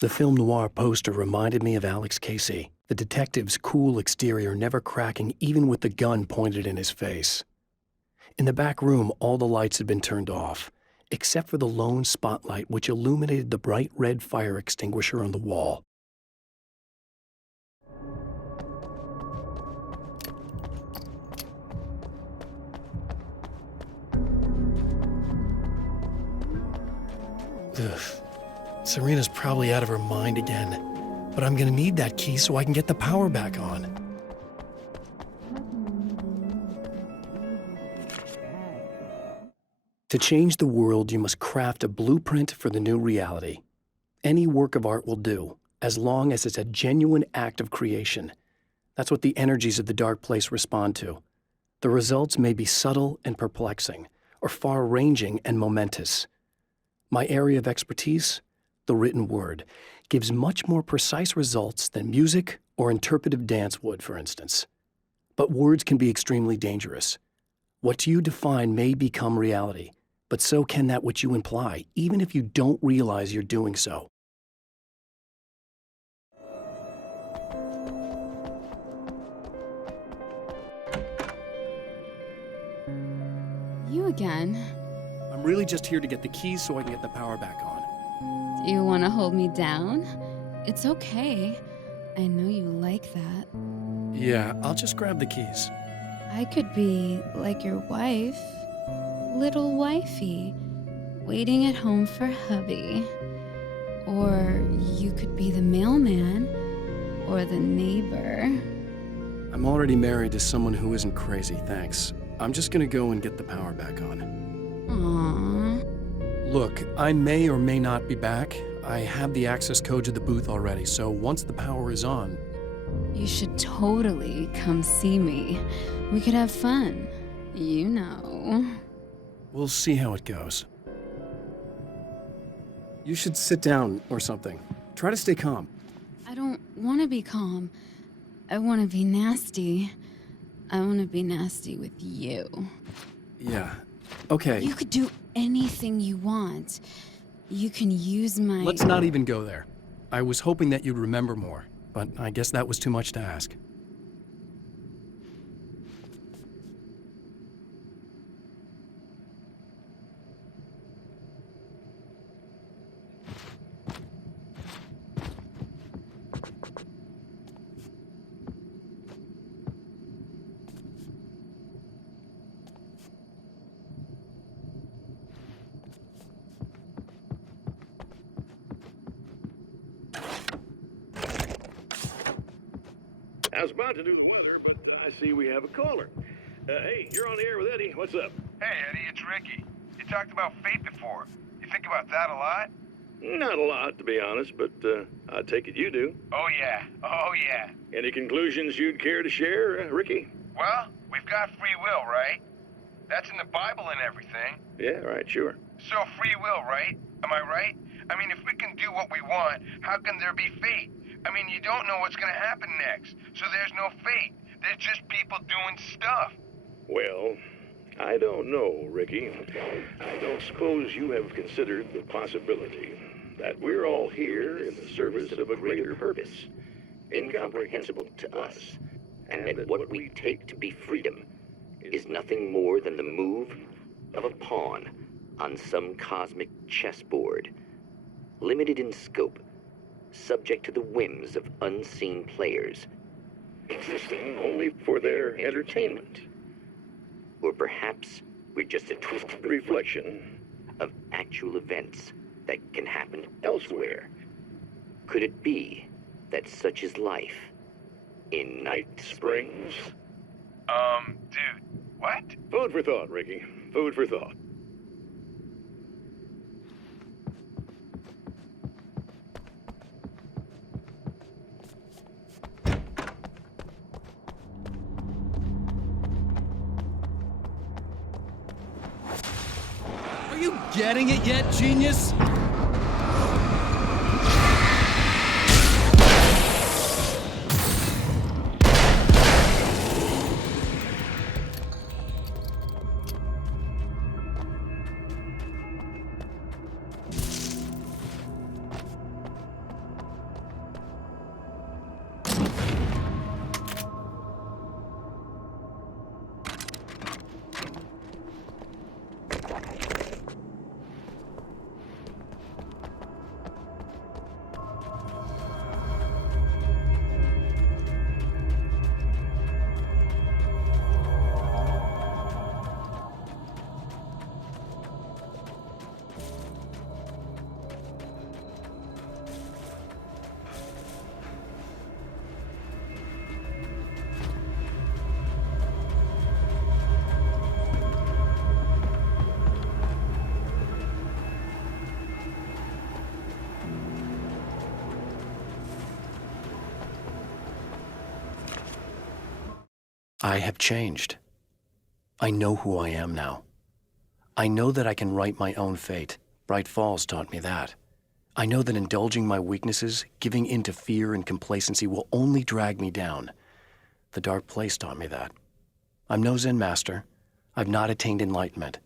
The film noir poster reminded me of Alex Casey, the detective's cool exterior never cracking even with the gun pointed in his face. In the back room, all the lights had been turned off, except for the lone spotlight which illuminated the bright red fire extinguisher on the wall. Ugh. Serena's probably out of her mind again, but I'm gonna need that key so I can get the power back on. To change the world, you must craft a blueprint for the new reality. Any work of art will do, as long as it's a genuine act of creation. That's what the energies of the dark place respond to. The results may be subtle and perplexing, or far-ranging and momentous. My area of expertise, the written word, gives much more precise results than music or interpretive dance would, for instance. But words can be extremely dangerous. What you define may become reality, but so can that which you imply, even if you don't realize you're doing so. You again. I'm really just here to get the keys so I can get the power back on. Do you want to hold me down? It's okay. I know you like that. Yeah, I'll just grab the keys. I could be like your wife, little wifey, waiting at home for hubby. Or you could be the mailman, or the neighbor. I'm already married to someone who isn't crazy, thanks. I'm just gonna go and get the power back on. Aww. Look, I may or may not be back. I have the access code to the booth already, so once the power is on... You should totally come see me. We could have fun. You know. We'll see how it goes. You should sit down or something. Try to stay calm. I don't want to be calm. I want to be nasty. I want to be nasty with you. Yeah, okay. You could do anything you want. You can use my... Let's not even go there. I was hoping that you'd remember more, but I guess that was too much to ask. I was about to do the weather, but I see we have a caller. Hey, you're on the air with Eddie. What's up? Hey, Eddie, it's Ricky. You talked about fate before. You think about that a lot? Not a lot, to be honest, but I take it you do. Oh, yeah. Oh, yeah. Any conclusions you'd care to share, Ricky? Well, we've got free will, right? That's in the Bible and everything. Yeah, right, sure. So free will, right? Am I right? I mean, if we can do what we want, how can there be fate? I mean, you don't know what's going to happen next, so there's no fate. There's just people doing stuff. Well, I don't know, Ricky. I don't suppose you have considered the possibility that we're all here in the service of a greater purpose, incomprehensible to us, and that what we take to be freedom is nothing more than the move of a pawn on some cosmic chessboard, limited in scope, subject to the whims of unseen players, existing only for their entertainment. Or perhaps we're just a twisted reflection of actual events that can happen elsewhere. Could it be that such is life in Night Springs? Dude, what? Food for thought, Ricky. Food for thought. Are you getting it yet, genius? I have changed. I know who I am now. I know that I can write my own fate. Bright Falls taught me that. I know that indulging my weaknesses, giving in to fear and complacency will only drag me down. The dark place taught me that. I'm no Zen master. I've not attained enlightenment.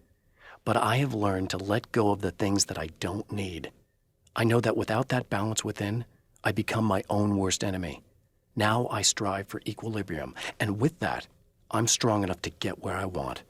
But I have learned to let go of the things that I don't need. I know that without that balance within, I become my own worst enemy. Now I strive for equilibrium, and with that, I'm strong enough to get where I want.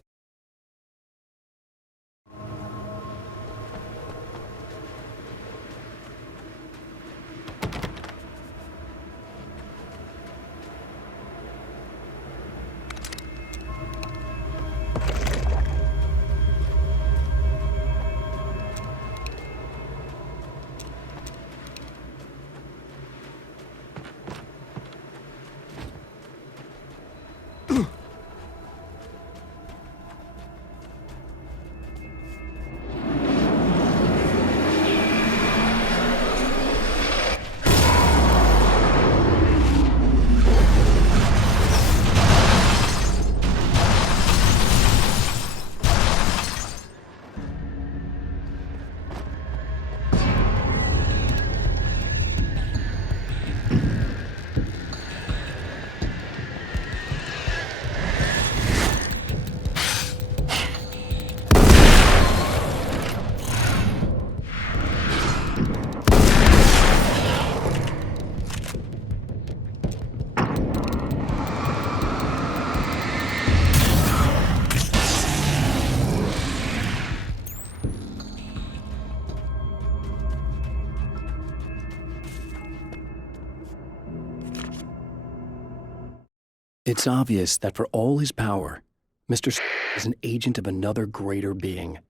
It's obvious that for all his power, Mr. is an agent of another greater being.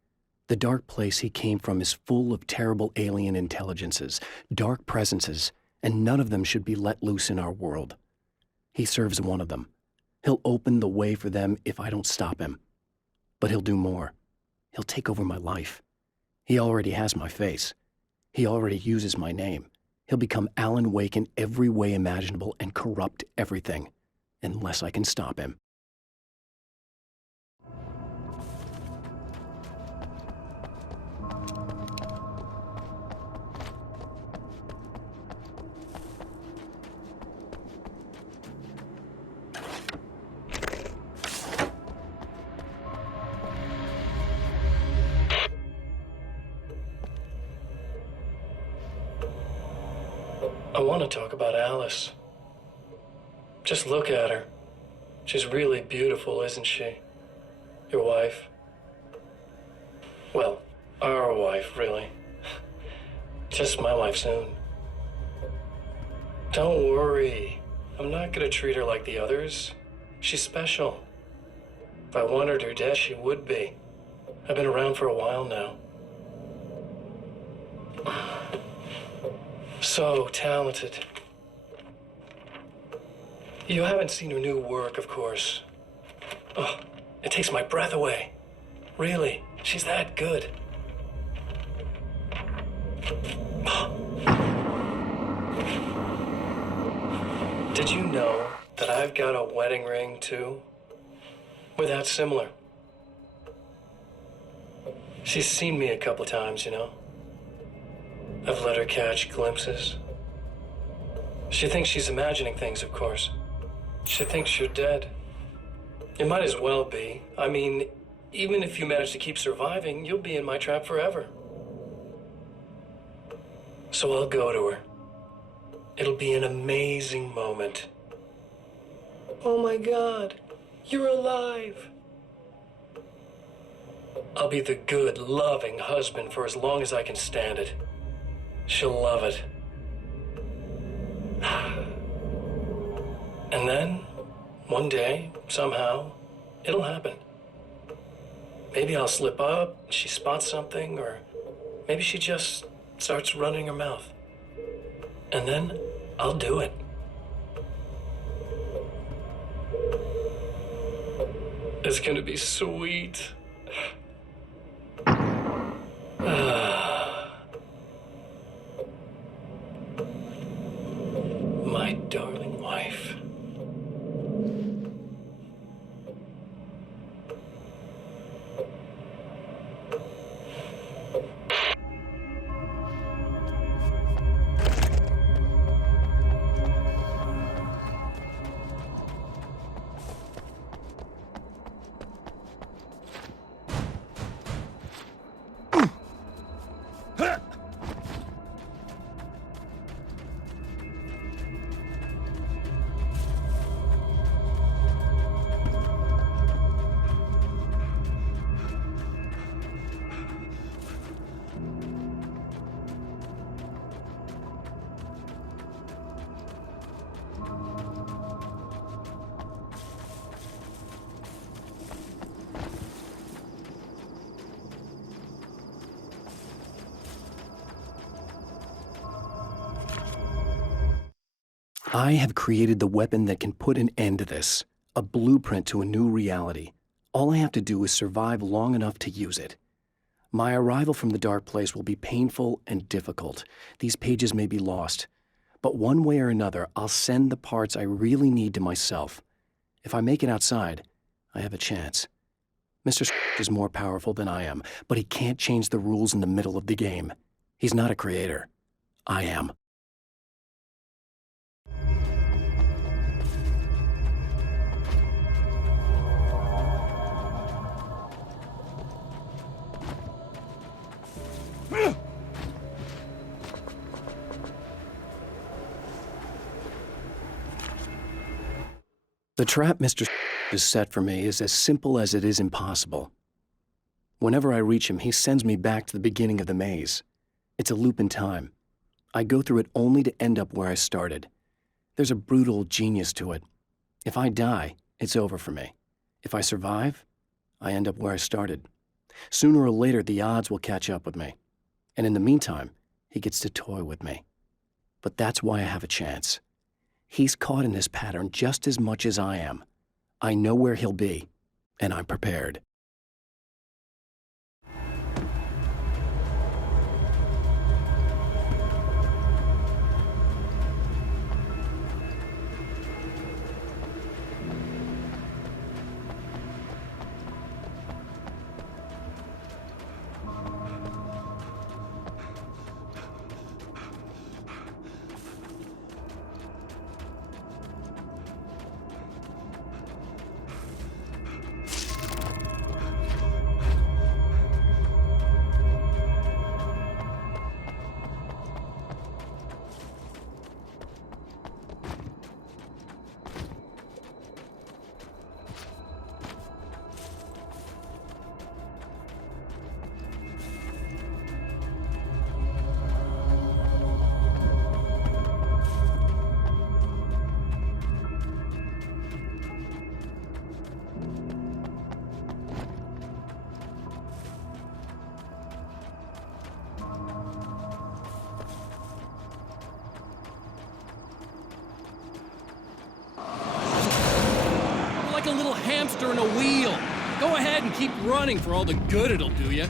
The dark place he came from is full of terrible alien intelligences, dark presences, and none of them should be let loose in our world. He serves one of them. He'll open the way for them if I don't stop him. But he'll do more. He'll take over my life. He already has my face. He already uses my name. He'll become Alan Wake in every way imaginable and corrupt everything. Unless I can stop him. I want to talk about Alice. Just look at her. She's really beautiful, isn't she? Your wife. Well, our wife, really. Just my wife soon. Don't worry. I'm not gonna treat her like the others. She's special. If I wanted her dead, she would be. I've been around for a while now. So talented. You haven't seen her new work, of course. Oh, it takes my breath away. Really, she's that good. Did you know that I've got a wedding ring, too? We're that similar. She's seen me a couple times, you know. I've let her catch glimpses. She thinks she's imagining things, of course. She thinks you're dead. It might as well be. I mean, even if you manage to keep surviving, you'll be in my trap forever. So I'll go to her. It'll be an amazing moment. Oh my God, you're alive. I'll be the good, loving husband for as long as I can stand it. She'll love it. And then, one day, somehow, it'll happen. Maybe I'll slip up, she spots something, or maybe she just starts running her mouth. And then, I'll do it. It's gonna be sweet. My darling wife. I have created the weapon that can put an end to this, a blueprint to a new reality. All I have to do is survive long enough to use it. My arrival from the dark place will be painful and difficult. These pages may be lost. But one way or another, I'll send the parts I really need to myself. If I make it outside, I have a chance. Mr. is more powerful than I am, but he can't change the rules in the middle of the game. He's not a creator. I am. The trap Mr. has set for me is as simple as it is impossible. Whenever I reach him, he sends me back to the beginning of the maze. It's a loop in time. I go through it only to end up where I started. There's a brutal genius to it. If I die, it's over for me. If I survive, I end up where I started. Sooner or later, the odds will catch up with me. And in the meantime, he gets to toy with me. But that's why I have a chance. He's caught in this pattern just as much as I am. I know where he'll be, and I'm prepared. Like a little hamster in a wheel. Go ahead and keep running for all the good it'll do you.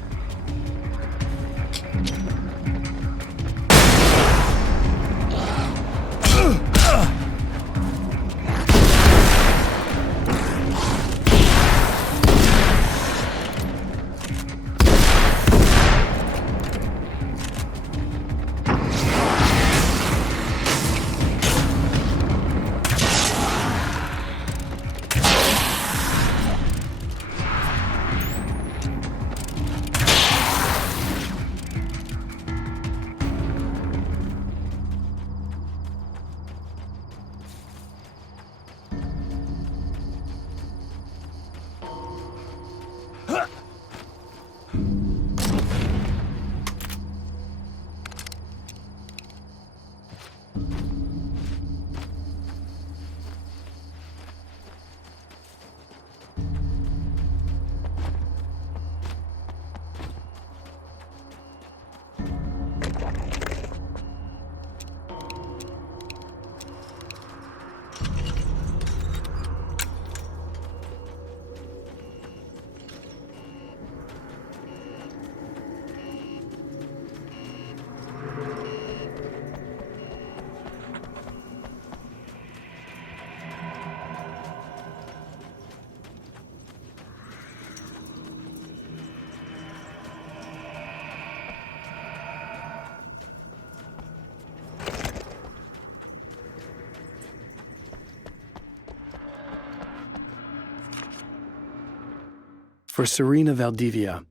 For Serena Valdivia,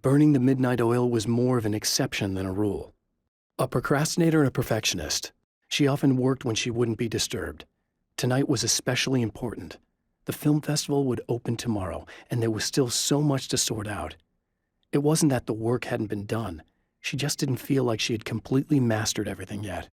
burning the midnight oil was more of an exception than a rule. A procrastinator and a perfectionist, she often worked when she wouldn't be disturbed. Tonight was especially important. The film festival would open tomorrow, and there was still so much to sort out. It wasn't that the work hadn't been done. She just didn't feel like she had completely mastered everything yet.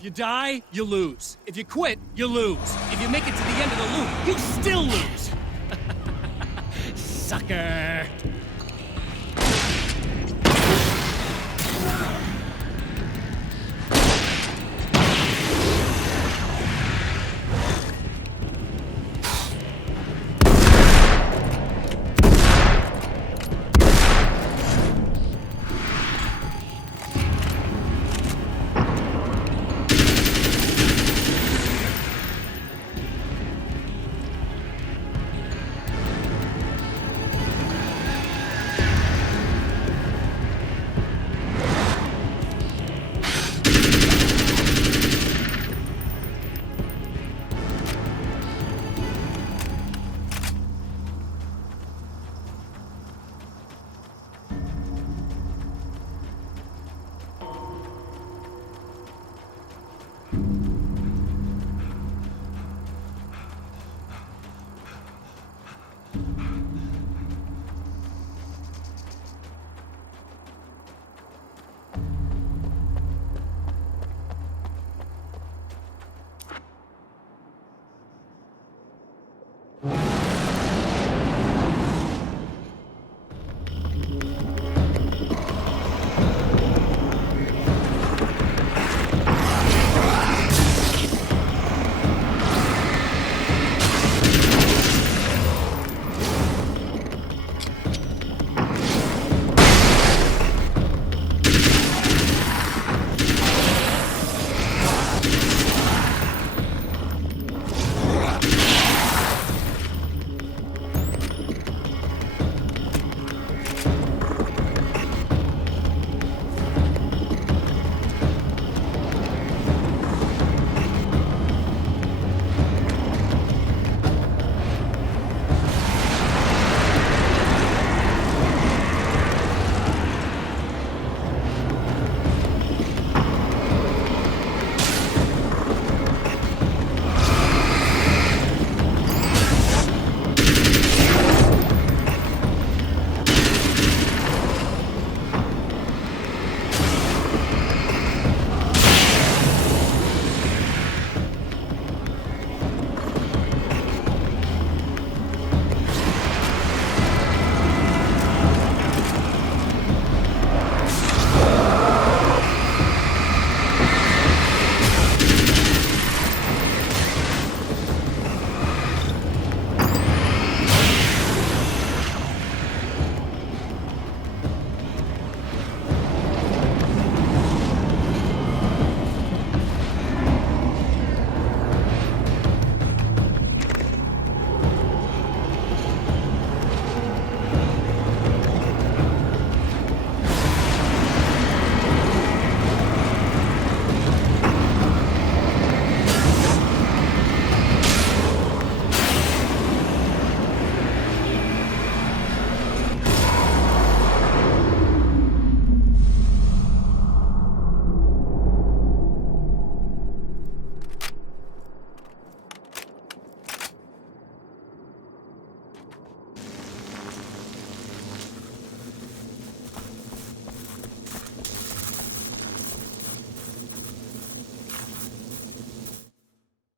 If you die, you lose. If you quit, you lose. If you make it to the end of the loop, you still lose. Sucker.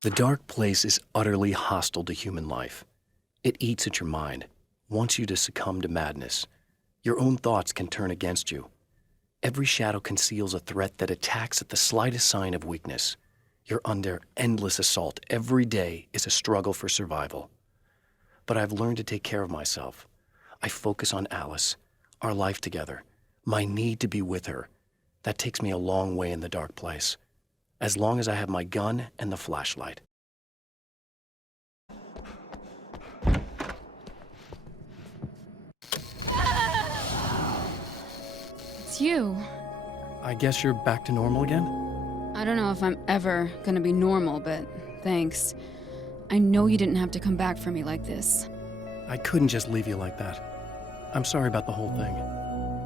The dark place is utterly hostile to human life. It eats at your mind, wants you to succumb to madness. Your own thoughts can turn against you. Every shadow conceals a threat that attacks at the slightest sign of weakness. You're under endless assault. Every day is a struggle for survival. But I've learned to take care of myself. I focus on Alice, our life together, my need to be with her. That takes me a long way in the dark place. As long as I have my gun and the flashlight. It's you. I guess you're back to normal again? I don't know if I'm ever gonna be normal, but thanks. I know you didn't have to come back for me like this. I couldn't just leave you like that. I'm sorry about the whole thing.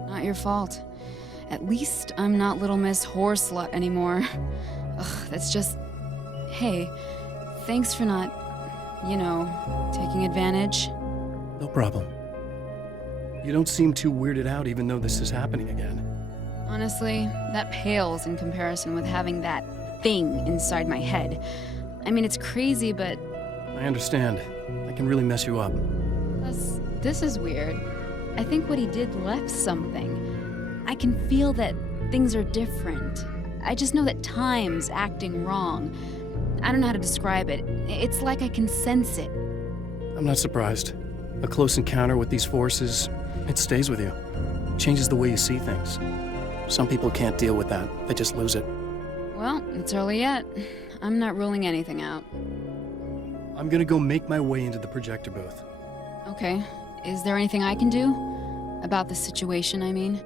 Not your fault. At least I'm not Little Miss Whore Slut anymore. Ugh, that's just... Hey, thanks for not, taking advantage. No problem. You don't seem too weirded out even though this is happening again. Honestly, that pales in comparison with having that thing inside my head. I mean, it's crazy, but I understand. That can really mess you up. plus, this is weird. I think what he did left something. I can feel that things are different. I just know that time's acting wrong. I don't know how to describe it. It's like I can sense it. I'm not surprised. A close encounter with these forces, it stays with you. Changes the way you see things. Some people can't deal with that. They just lose it. Well, it's early yet. I'm not ruling anything out. I'm gonna go make my way into the projector booth. Okay. Is there anything I can do? About the situation, I mean?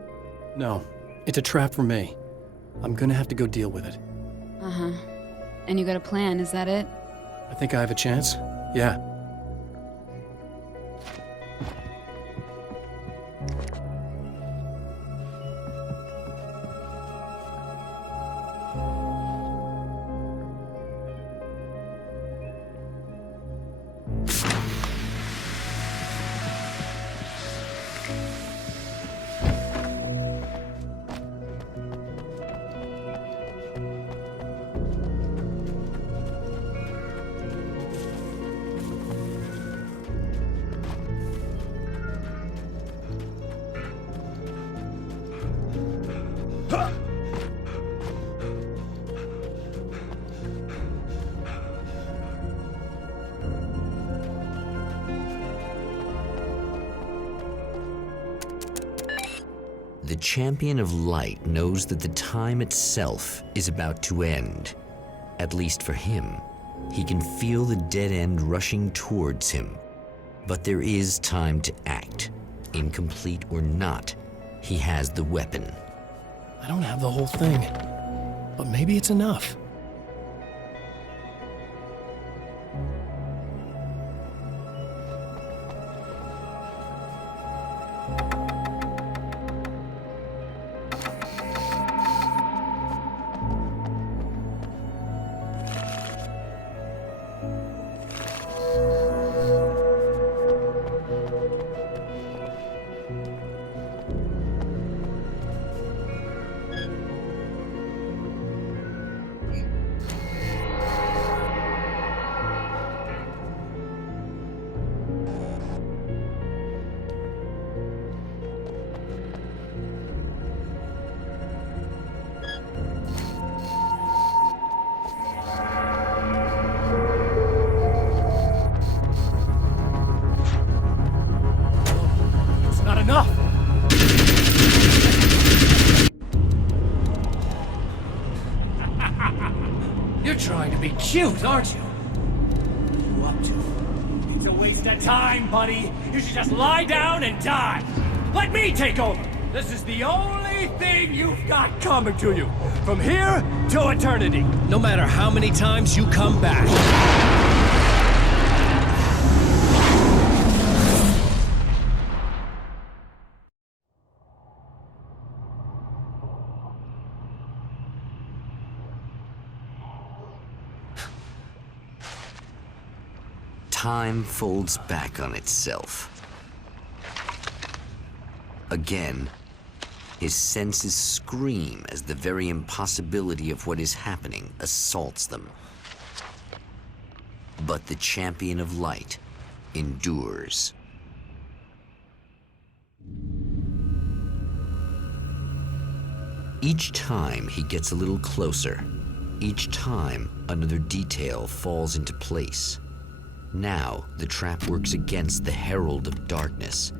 No, it's a trap for me. I'm gonna have to go deal with it. Uh-huh. And you got a plan, is that it? I think I have a chance. Yeah. The Champion of Light knows that the time itself is about to end. At least for him. He can feel the dead end rushing towards him. But there is time to act. Incomplete or not, he has the weapon. I don't have the whole thing, but maybe it's enough. Enough! You're trying to be cute, aren't you? What are you up to? It's a waste of time, buddy. You should just lie down and die. Let me take over. This is the only thing you've got coming to you. From here to eternity. No matter how many times you come back. Time folds back on itself. Again, his senses scream as the very impossibility of what is happening assaults them. But the Champion of Light endures. Each time he gets a little closer. Each time another detail falls into place. Now, the trap works against the Herald of Darkness.